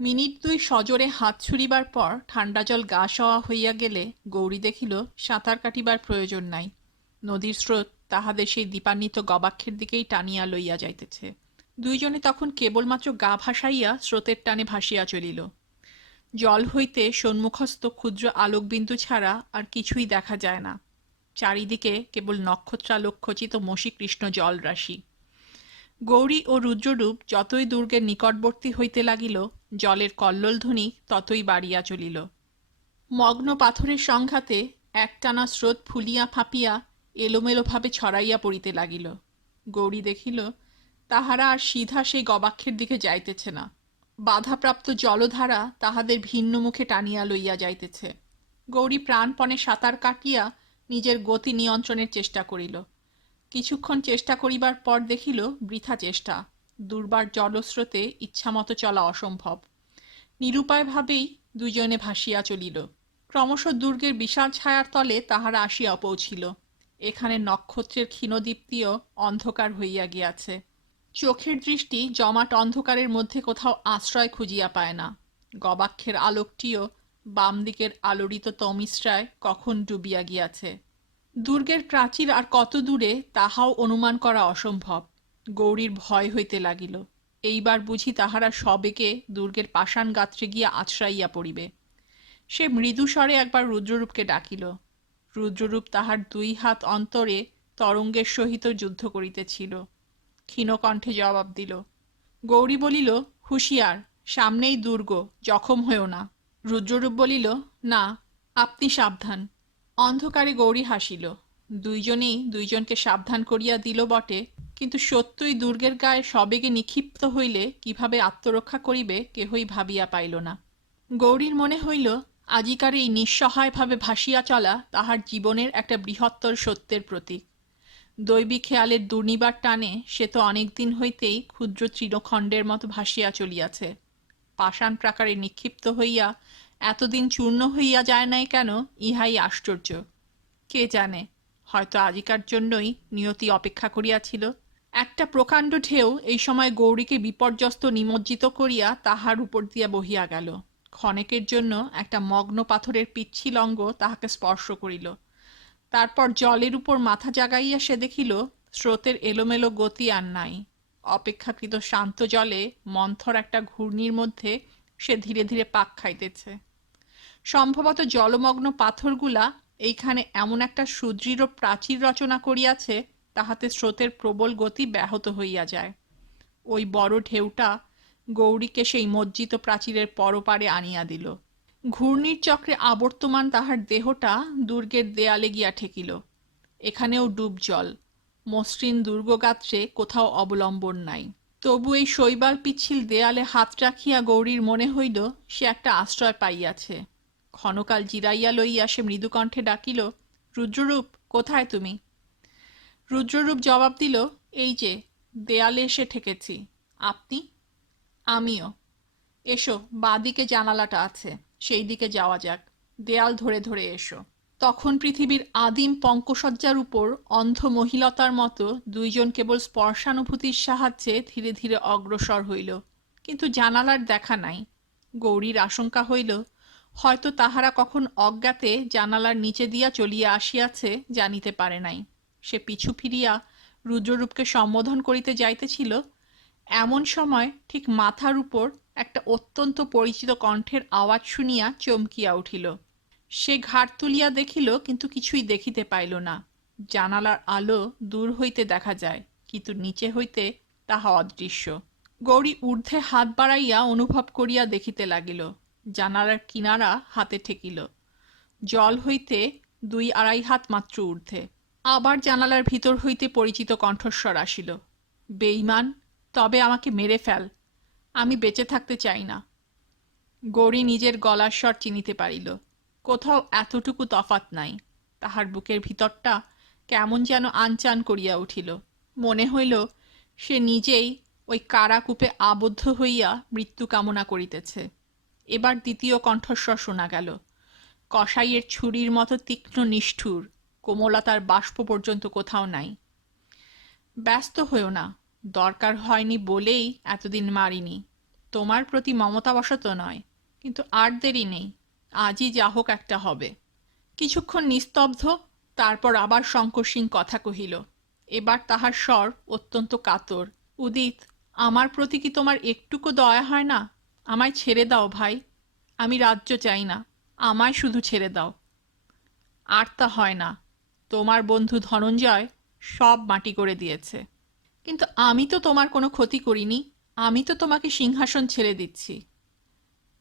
Minute দুই সজোরে হাত ছুড়িবার পর ঠান্ডা জল গা সওয়া হইয়া গেলে গৌরী দেখিল সাঁতার কাটিবার প্রয়োজন নাই। নদীর স্রোত তাহাদের সেই দীপান্বিত গবাক্ষের দিকেই টানিয়া লইয়া যাইতেছে। দুইজনে তখন কেবলমাত্র গা ভাসাইয়া স্রোতের টানে ভাসিয়া চলিল। জল হইতে সম্মুখস্থ ক্ষুদ্র আলোকবিন্দু ছাড়া আর কিছুই দেখা যায় না। চারিদিকে কেবল নক্ষত্রালোকখচিত মসীকৃষ্ণ জলরাশি। গৌরী ও রুদ্ররূপ যতই দুর্গের নিকটবর্তী হইতে লাগিল, জলের কল্লোলধ্বনি ততই বাড়িয়া চলিল। মগ্ন পাথরের সংঘাতে একটানা স্রোত ফুলিয়া ফাঁপিয়া এলোমেলোভাবে ছড়াইয়া পড়িতে লাগিল। গৌরী দেখিল তাহারা আর সিধা সেই গবাক্ষের দিকে যাইতেছে না। বাধাপ্রাপ্ত জলধারা তাহাদের ভিন্ন মুখে টানিয়া লইয়া যাইতেছে। গৌরী প্রাণপণে সাঁতার কাটিয়া নিজের গতি নিয়ন্ত্রণের চেষ্টা করিল। কিছুক্ষণ চেষ্টা করিবার পর দেখিল বৃথা চেষ্টা। দুর্বার জলস্রোতে ইচ্ছামতো চলা অসম্ভব। নিরুপায়ভাবেই দুইজনে ভাসিয়া চলিল। ক্রমশ দুর্গের বিশাল ছায়ার তলে তাহারা আসিয়া পৌঁছিল। এখানে নক্ষত্রের ক্ষীণদীপ্তিও অন্ধকার হইয়া গিয়াছে। চোখের দৃষ্টি জমাট অন্ধকারের মধ্যে কোথাও আশ্রয় খুঁজিয়া পায় না। গবাক্ষের আলোকটিও বাম দিকের আলোড়িত তমিশ্রায় কখন ডুবিয়া গিয়াছে। দুর্গের প্রাচীর আর কত দূরে তাহাও অনুমান করা অসম্ভব। গৌরীর ভয় হইতে লাগিল। এইবার বুঝি তাহারা সবেগে দুর্গের পাষাণ গাত্রে গিয়া আছড়াইয়া পড়িবে। সে মৃদুস্বরে একবার রুদ্ররূপকে ডাকিল। রুদ্ররূপ তাহার দুই হাত অন্তরে তরঙ্গের সহিত যুদ্ধ করিতেছিল। ক্ষীণকণ্ঠে জবাব দিল। গৌরী বলিল, হুঁশিয়ার, সামনেই দুর্গ, জখম হয়েও না। রুদ্ররূপ বলিল, না, আপনি সাবধান। অন্ধকারে গৌরী হাসিল। দুইজনেই দুইজনকে সাবধান করিয়া দিল বটে, কিন্তু সত্যই দুর্গের গায়ে সবেগে নিক্ষিপ্ত হইলে কিভাবে আত্মরক্ষা করিবে কেহই ভাবিয়া পাইল না। গৌরীর মনে হইল আজিকার এই নিঃসহায়ভাবে ভাসিয়া চলা তাহার জীবনের একটা বৃহত্তর সত্যের প্রতীক। দৈবী খেয়ালের দুর্নিবার টানে সে তো অনেক দিন হইতেই ক্ষুদ্র তৃণখণ্ডের মতো ভাসিয়া চলিয়াছে। পাষাণ প্রাকারে নিক্ষিপ্ত হইয়া এতদিন চূর্ণ হইয়া যায় নাই কেন, ইহাই আশ্চর্য। কে জানে, হয়তো আজিকার জন্যই নিয়তি অপেক্ষা করিয়াছিল। একটা প্রকাণ্ড ঢেউ এই সময় গৌরীকে বিপর্যস্ত নিমজ্জিত করিয়া তাহার উপর দিয়া বহিয়া গেল। ক্ষণেকের জন্য একটা মগ্ন পাথরের পিচ্ছিল অঙ্গ তাহাকে স্পর্শ করিল। তারপর জলের উপর মাথা জাগাইয়া সে দেখিল স্রোতের এলোমেলো গতি আর নাই। অপেক্ষাকৃত শান্ত জলে মন্থর একটা ঘূর্ণির মধ্যে সে ধীরে ধীরে পাক খাইতেছে। সম্ভবত জলমগ্ন পাথরগুলা এইখানে এমন একটা সুদৃঢ় প্রাচীর রচনা করিয়াছে তাহাতে স্রোতের প্রবল গতি ব্যাহত হইয়া যায়। ওই বড় ঢেউটা গৌরীকে সেই মজ্জিত প্রাচীরের পরপারে আনিয়া দিল। ঘূর্ণির চক্রে আবর্তমান তাহার দেহটা দুর্গের দেয়ালে গিয়া ঠেকিল। এখানেও ডুব জল, মসৃণ দুর্গগাত্রে কোথাও অবলম্বন নাই। তবু এই শৈবাল পিচ্ছিল দেয়ালে হাত রাখিয়া গৌরীর মনে হইল সে একটা আশ্রয় পাইয়াছে। ক্ষণকাল জিরাইয়া লইয়া সে মৃদুকণ্ঠে ডাকিল, রুদ্ররূপ, কোথায় তুমি? রুদ্ররূপ জবাব দিল, এই যে, দেয়ালে এসে ঠেকেছি। আপনি? আমিও। এসো, বাঁদিকে জানালাটা আছে, সেই দিকে যাওয়া যাক। দেয়াল ধরে ধরে এসো। তখন পৃথিবীর আদিম পঙ্কসজ্জার উপর অন্ধ মহিলতার মতো দুইজন কেবল স্পর্শানুভূতির সাহায্যে ধীরে ধীরে অগ্রসর হইল। কিন্তু জানালার দেখা নাই। গৌরীর আশঙ্কা হইল হয়তো তাহারা কখন অজ্ঞাতে জানালার নিচে দিয়া চলিয়া আসিয়াছে, জানিতে পারে নাই। সে পিছু ফিরিয়া রুদ্ররূপকে সম্বোধন করিতে যাইতেছিল, এমন সময় ঠিক মাথার উপর একটা অত্যন্ত পরিচিত কণ্ঠের আওয়াজ শুনিয়া চমকিয়া উঠিল। সে ঘাড় তুলিয়া দেখিল, কিন্তু কিছুই দেখিতে পাইল না। জানালার আলো দূর হইতে দেখা যায়, কিন্তু নিচে হইতে তাহা অদৃশ্য। গৌরী ঊর্ধ্বে হাত বাড়াইয়া অনুভব করিয়া দেখিতে লাগিল। জানালার কিনারা হাতে ঠেকিল। জল হইতে 2-2.5 হাত মাত্র ঊর্ধ্বে। আবার জানালার ভিতর হইতে পরিচিত কণ্ঠস্বর আসিল, বেঈমান, তবে আমাকে মেরে ফেল, আমি বেঁচে থাকতে চাই না। গৌরী নিজের গলার স্বর চিনিতে পারিল। কোথাও এতটুকু তফাত নাই। তাহার বুকের ভিতরটা কেমন যেন আনচান করিয়া উঠিল। মনে হইল সে নিজেই ওই কারাকূপে আবদ্ধ হইয়া মৃত্যু কামনা করিতেছে। এবার দ্বিতীয় কণ্ঠস্বর শোনা গেল, কসাইয়ের ছুরির মতো তীক্ষ্ণ নিষ্ঠুর, কোমলতার বাষ্প পর্যন্ত কোথাও নাই। ব্যস্ত হইও না, দরকার হয়নি বলেই এতদিন মারিনি। তোমার প্রতি মমতাবশত নয়, কিন্তু আর দেরি নেই, আজই যা হোক একটা হবে। কিছুক্ষণ নিস্তব্ধ, তারপর আবার শঙ্কর সিং কথা কহিল। এবার তাহার স্বর অত্যন্ত কাতর। উদিত, আমার প্রতি কি তোমার একটুকু দয়া হয় না? আমায় ছেড়ে দাও ভাই, আমি রাজ্য চাই না, আমায় শুধু ছেড়ে দাও। আর তা হয় না, তোমার বন্ধু ধনঞ্জয় সব মাটি করে দিয়েছে। কিন্তু আমি তো তোমার কোনো ক্ষতি করিনি, আমি তো তোমাকে সিংহাসন ছেড়ে দিচ্ছি।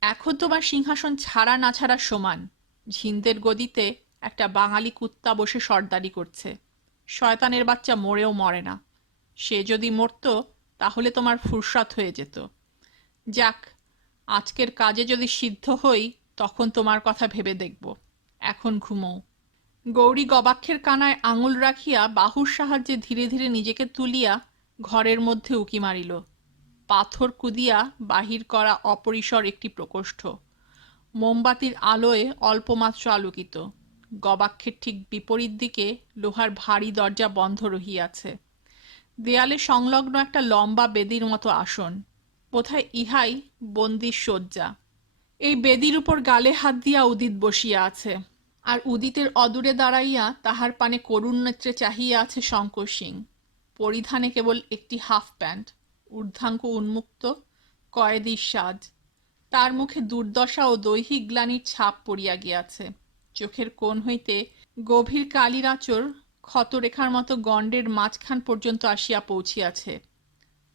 এখন তোমার সিংহাসন ছাড়া না ছাড়া সমান। ঝিন্দের গদিতে একটা বাঙালি কুত্তা বসে সর্দারি করছে। শয়তানের বাচ্চা মরেও মরে না। সে যদি মরত তাহলে তোমার ফুরসত হয়ে যেত। যাক, আজকের কাজে যদি সিদ্ধ হই তখন তোমার কথা ভেবে দেখব। এখন ঘুমোও। গৌরী গবাক্ষের কানায় আঙুল রাখিয়া বাহুর সাহায্যে ধীরে ধীরে নিজেকে তুলিয়া ঘরের মধ্যে উকি মারিল। পাথর কুদিয়া বাহির করা অপরিসর একটি প্রকোষ্ঠ। মোমবাতির আলোয় অল্পমাত্র আলোকিত। গবাক্ষের ঠিক বিপরীত দিকে লোহার ভারী দরজা বন্ধ রহিয়াছে। দেয়ালে সংলগ্ন একটা লম্বা বেদির মতো আসন। বোধহয় ইহাই বন্দির শয্যা। এই বেদির উপর গালে হাত দিয়া উদিত বসিয়া আছে, আর উদিতের অদূরে দাঁড়াইয়া তাহার পানে করুণ নেত্রে চাহিয়া আছে শঙ্কর সিং। পরিধানে কেবল একটি হাফ প্যান্ট, ঊর্ধ্বাঙ্গ উন্মুক্ত, কয়েদির সাজ। তার মুখে দুর্দশা ও দৈহিক গ্লানির ছাপ পড়িয়া গিয়াছে। চোখের কোণ হইতে গভীর কালির আঁচড় ক্ষতরেখার মতো গণ্ডের মাঝখান পর্যন্ত আসিয়া পৌঁছিয়াছে।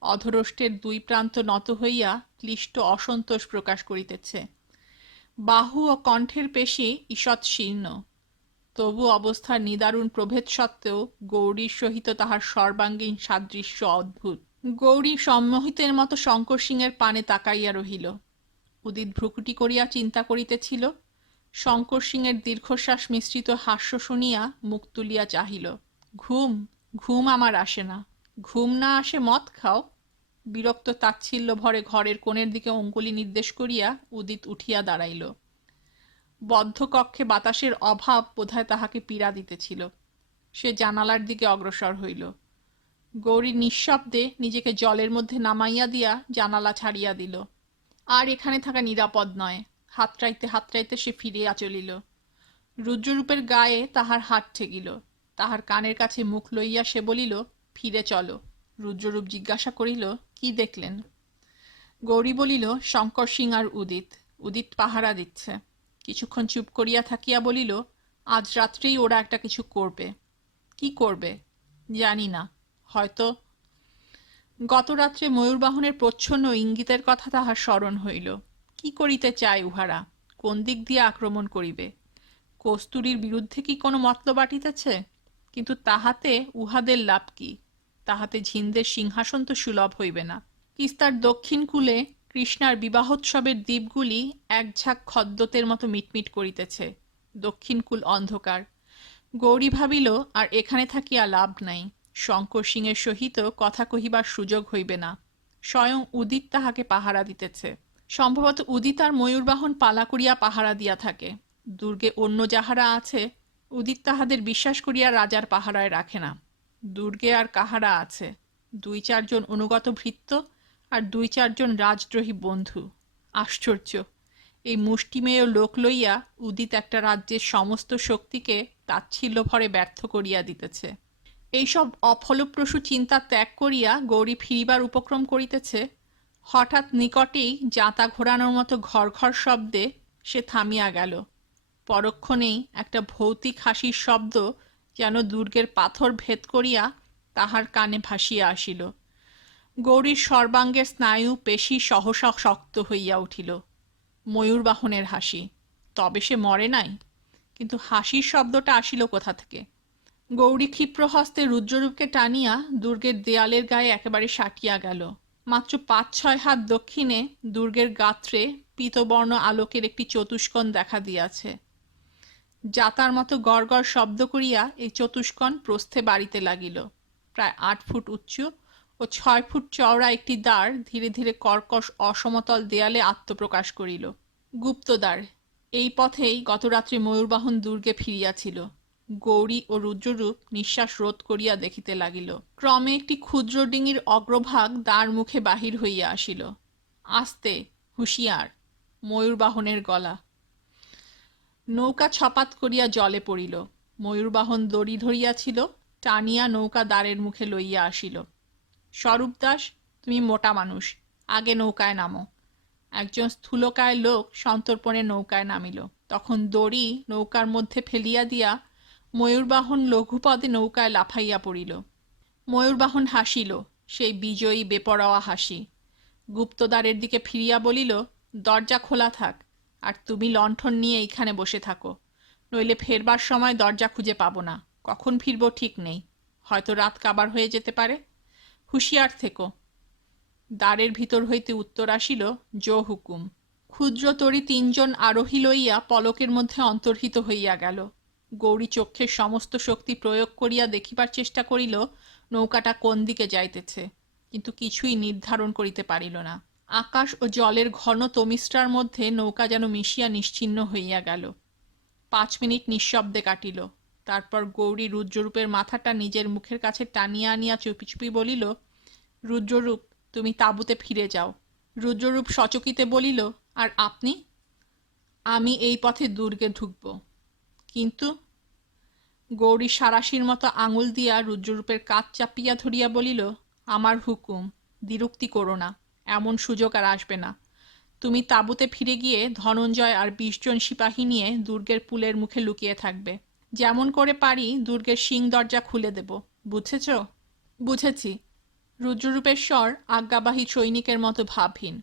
অধরষ্টের দুই প্রান্ত নত হইয়া ক্লিষ্ট অসন্তোষ প্রকাশ করিতেছে। বাহু ও কণ্ঠের পেশি ঈষৎ শীর্ণ। তবু অবস্থার নিদারুণ প্রভেদ সত্ত্বেও গৌরীর সহিত তাহার সর্বাঙ্গীন সাদৃশ্য অদ্ভুত। গৌরী সম্মোহিতের মতো শঙ্কর সিংয়ের পানে তাকাইয়া রহিল। উদিত ভ্রুকুটি করিয়া চিন্তা করিতেছিল। শঙ্কর সিংয়ের দীর্ঘশ্বাস মিশ্রিত হাস্য শুনিয়া মুখ তুলিয়া চাহিল। ঘুম ঘুম আমার আসে না। ঘুম না আসে মদ খাও। বিরক্ত তাচ্ছিল্য ভরে ঘরের কোণের দিকে অঙ্গুলি নির্দেশ করিয়া উদিত উঠিয়া দাঁড়াইল। বদ্ধ কক্ষে বাতাসের অভাব বোধহয় তাহাকে পীড়া দিতেছিল। সে জানালার দিকে অগ্রসর হইল। গৌরী নিঃশব্দে নিজেকে জলের মধ্যে নামাইয়া দিয়া জানালা ছাড়িয়া দিল। আর এখানে থাকা নিরাপদ নয়। হাতড়াইতে হাতড়াইতে সে ফিরিয়া চলিল। রুদ্ররূপের গায়ে তাহার হাত ঠেকিল। তাহার কানের কাছে মুখ লইয়া সে বলিল, ফিরে চলো। রুদ্ররূপ জিজ্ঞাসা করিল, কি দেখলেন? গৌরী বলিল, শঙ্কর সিং আর উদিত। উদিত পাহারা দিচ্ছে। কিছুক্ষণ চুপ করিয়া থাকিয়া বলিল, আজ রাত্রেই ওরা একটা কিছু করবে। কি করবে জানি না, হয়তো। গত রাত্রে ময়ূরবাহনের প্রচ্ছন্ন ইঙ্গিতের কথা তাহার স্মরণ হইল। কি করিতে চায় উহারা? কোন দিক দিয়ে আক্রমণ করিবে? কস্তুরীর বিরুদ্ধে কি কোনো মতলব আটিতেছে? কিন্তু তাহাতে উহাদের লাভ কি? তাহাতে ঝিন্দের সিংহাসন তো সুলভ হইবে না। তিস্তার দক্ষিণ কূলে কৃষ্ণার বিবাহোৎসবের দ্বীপগুলি এক ঝাঁক খদ্যোতের মতো মিটমিট করিতেছে। দক্ষিণ কূল অন্ধকার। গৌরী ভাবিল, আর এখানে থাকিয়া লাভ নাই। শঙ্কর সিংয়ের সহিত কথা কহিবার সুযোগ হইবে না। স্বয়ং উদিত তাহাকে পাহারা দিতেছে। সম্ভবত উদিত আর ময়ূরবাহন পালা করিয়া পাহারা দিয়া থাকে। দুর্গে অন্য যাহারা আছে, উদিত তাহাদের বিশ্বাস করিয়া রাজার পাহারায় রাখে না। দুর্গে আর কাহারা আছে? 2-4 জন অনুগত ভৃত্য আর 2-4 জন রাজদ্রোহী বন্ধু। আশ্চর্য! এই মুষ্টিমেয় লোক লইয়া উদিত একটা রাজ্যের সমস্ত শক্তিকে তাচ্ছিল্য ভরে ব্যর্থ করিয়া দিতেছে। এইসব অফলপ্রসূ চিন্তা ত্যাগ করিয়া গৌরী ফিরিবার উপক্রম করিতেছে। হঠাৎ নিকটেই জাঁতা ঘোরানোর মতো ঘর ঘর শব্দে সে থামিয়া গেল। পরক্ষণেই একটা ভৌতিক হাসির শব্দ যেন দুর্গের পাথর ভেদ করিয়া তাহার কানে ভাসিয়া আসিল। গৌরীর সর্বাঙ্গের স্নায়ু পেশি সহসা শক্ত হইয়া উঠিল। ময়ূরবাহনের হাসি। তবে সে মরে নাই। কিন্তু হাসির শব্দটা আসিল কোথা থেকে? গৌরী ক্ষিপ্র হস্তে রুদ্ররূপকে টানিয়া দুর্গের দেয়ালের গায়ে একেবারে সাটিয়া গেল। মাত্র 5-6 হাত দক্ষিণে দুর্গের গাত্রে পীতবর্ণ আলোকের একটি চতুষ্কোণ দেখা দিয়াছে। জাতার মতো গড় গড় শব্দ করিয়া এই চতুষ্কোণ প্রস্থে বাড়িতে লাগিল। প্রায় 8 ফুট উচ্চ ও 6 ফুট চওড়া একটি দ্বার ধীরে ধীরে কর্কশ অসমতল দেয়ালে আত্মপ্রকাশ করিল। গুপ্তদ্বার। এই পথেই গতরাত্রে ময়ূরবাহন দুর্গে ফিরিয়াছিল। গৌরী ও রুদ্ররূপ নিঃশ্বাস রোধ করিয়া দেখিতে লাগিল। ক্রমে একটি ক্ষুদ্র ডিঙির অগ্রভাগ দ্বার মুখে বাহির হইয়া আসিল। আস্তে, হুঁশিয়ার, ময়ূরবাহনের গলা। নৌকা ছপাত করিয়া জলে পড়িল। ময়ূরবাহন দড়ি ধরিয়াছিল, টানিয়া নৌকা দ্বারের মুখে লইয়া আসিল। স্বরূপ দাস, তুমি মোটা মানুষ, আগে নৌকায় নামো। একজন স্থূলকায় লোক সন্তর্পণে নৌকায় নামিল। তখন দড়ি নৌকার মধ্যে ফেলিয়া দিয়া ময়ূরবাহন লঘুপদে নৌকায় লাফাইয়া পড়িল। ময়ূরবাহন হাসিল, সেই বিজয়ী বেপরোয়া হাসি। গুপ্তদ্বারের দিকে ফিরিয়া বলিল, দরজা খোলা থাক, আর তুমি লণ্ঠন নিয়ে এইখানে বসে থাকো, নইলে ফেরবার সময় দরজা খুঁজে পাবো না। কখন ফিরব ঠিক নেই, হয়তো রাত কাবার হয়ে যেতে পারে। হুঁশিয়ার থেকো। দ্বারের ভিতর হইতে উত্তর আসিল, জো হুকুম। ক্ষুদ্র তরী তিনজন আরোহী লইয়া পলকের মধ্যে অন্তর্হিত হইয়া গেল। গৌরী চক্ষের সমস্ত শক্তি প্রয়োগ করিয়া দেখিবার চেষ্টা করিল নৌকাটা কোন দিকে যাইতেছে, কিন্তু কিছুই নির্ধারণ করিতে পারিল না। আকাশ ও জলের ঘন তমিস্রার মধ্যে নৌকা যেন মিশিয়া নিশ্চিহ্ন হইয়া গেল। 5 মিনিট নিঃশব্দে কাটিল। তারপর গৌরী রুদ্ররূপের মাথাটা নিজের মুখের কাছে টানিয়া আনিয়া চুপি চুপি বলিল, রুদ্ররূপ, তুমি তাঁবুতে ফিরে যাও। রুদ্ররূপ সচকিতে বলিল, আর আপনি? আমি এই পথে দুর্গে ঢুকব। কিন্তু? গৌরী সারাশির মতো আঙুল দিয়া রুদ্ররূপের কাঁধ চাপিয়া ধরিয়া বলিল, আমার হুকুম, দ্বিরুক্তি করো না, এমন সুযোগ আর আসবে না। তুমি তাঁবুতে ফিরে গিয়ে ধনঞ্জয় আর 20 জন সিপাহী নিয়ে দুর্গের পুলের মুখে লুকিয়ে থাকবে। যেমন করে পারি দুর্গের সিং দরজা খুলে দেব, বুঝেছ? বুঝেছি। রুদ্ররূপের স্বর আজ্ঞাবাহী সৈনিকের মতো ভাবহীন।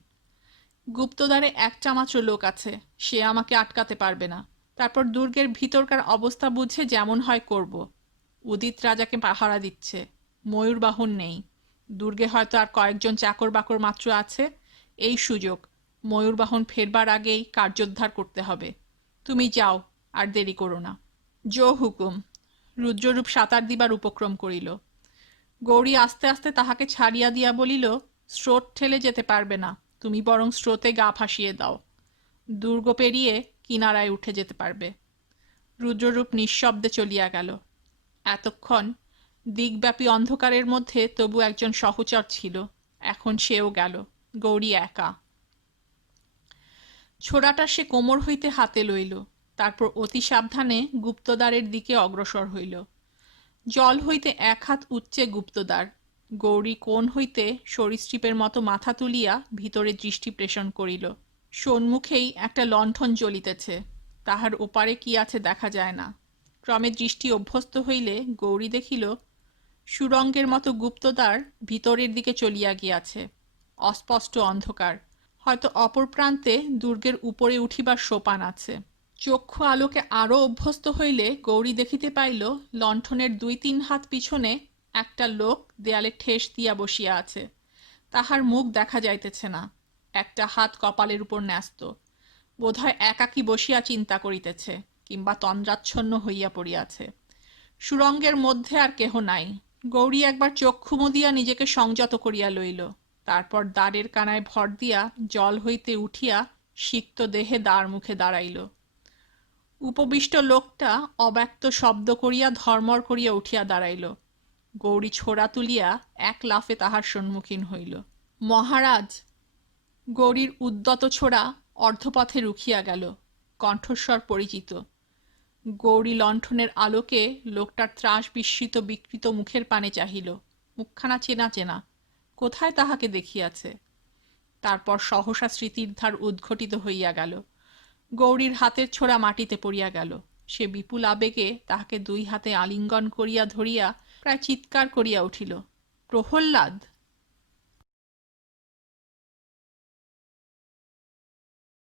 গুপ্তদ্বারে একটা মাত্র লোক আছে, সে আমাকে আটকাতে পারবে না। তারপর দুর্গের ভিতরকার অবস্থা বুঝে যেমন হয় করব। উদিত রাজাকে পাহারা দিচ্ছে, ময়ূরবাহন নেই। দুর্গে হয়তো আর কয়েকজন চাকর বাকর মাত্র আছে। এই সুযোগ, ময়ূরবাহন ফেরবার আগেই কার্যোদ্ধার করতে হবে। তুমি যাও, আর দেরি করো না। জো হুকুম। রুদ্ররূপ সাঁতার দিবার উপক্রম করিল। গৌরী আস্তে আস্তে তাহাকে ছাড়িয়া দিয়া বলিল, স্রোত ঠেলে যেতে পারবে না, তুমি বরং স্রোতে গা ভাসিয়ে দাও, দুর্গ পেরিয়ে কিনারায় উঠে যেতে পারবে। রুদ্ররূপ নিঃশব্দে চলিয়া গেল। এতক্ষণ দিকব্যাপী অন্ধকারের মধ্যে তবু একজন সহচর ছিল, এখন সেও গেল। গৌরী একা। ছোড়াটা সে কোমর হইতে হাতে লইল, তারপর অতি সাবধানে গুপ্তদ্বারের দিকে অগ্রসর হইল। জল হইতে 1 হাত উচ্চে গুপ্তদ্বার। গৌরী কোণ হইতে সরীসৃপের মতো মাথা তুলিয়া ভিতরে দৃষ্টি প্রেষণ করিল। সম্মুখেই একটা লণ্ঠন জ্বলিতেছে, তাহার ওপারে কি আছে দেখা যায় না। ক্রমে দৃষ্টি অভ্যস্ত হইলে গৌরী দেখিল সুরঙ্গের মতো গুপ্তদ্বার ভিতরের দিকে চলিয়া গিয়াছে। অস্পষ্ট অন্ধকার, হয়তো অপর প্রান্তে দুর্গের উপরে উঠিবার সোপান আছে। চক্ষু আলোকে আরও অভ্যস্ত হইলে গৌরী দেখিতে পাইল লণ্ঠনের 2-3 হাত পিছনে একটা লোক দেয়ালে ঠেস দিয়া বসিয়া আছে। তাহার মুখ দেখা যাইতেছে না, একটা হাত কপালের উপর ন্যস্ত। বোধহয় একাকী বসিয়া চিন্তা করিতেছে, কিংবা তন্দ্রাচ্ছন্ন হইয়া পড়িয়াছে। সুরঙ্গের মধ্যে আর কেহ নাই। গৌরী একবার চক্ষু মুদিয়া নিজেকে সংযত করিয়া লইল। তারপর দ্বারের কানায় ভর দিয়া জল হইতে উঠিয়া সিক্ত দেহে দ্বার মুখে দাঁড়াইল। উপবিষ্ট লোকটা অব্যক্ত শব্দ করিয়া ধর্মর করিয়া উঠিয়া দাঁড়াইল। গৌরী ছোড়া তুলিয়া 1 লাফে তাহার সম্মুখীন হইল। মহারাজ! গৌরীর উদ্যত ছোড়া অর্ধপথে রুখিয়া গেল। কণ্ঠস্বর পরিচিত। গৌরী লণ্ঠনের আলোকে লোকটার ত্রাস বিস্মিত বিকৃত মুখের পানে চাহিল। মুখখানা চেনা চেনা, কোথায় তাহাকে দেখিয়াছে। তারপর সহসা স্মৃতির ধার উদ্ঘটিত হইয়া গেল। গৌরীর হাতের ছোড়া মাটিতে পড়িয়া গেল। সে বিপুল আবেগে তাহাকে 2 হাতে আলিঙ্গন করিয়া ধরিয়া প্রায় চিৎকার করিয়া উঠিল, প্রহ্লাদ!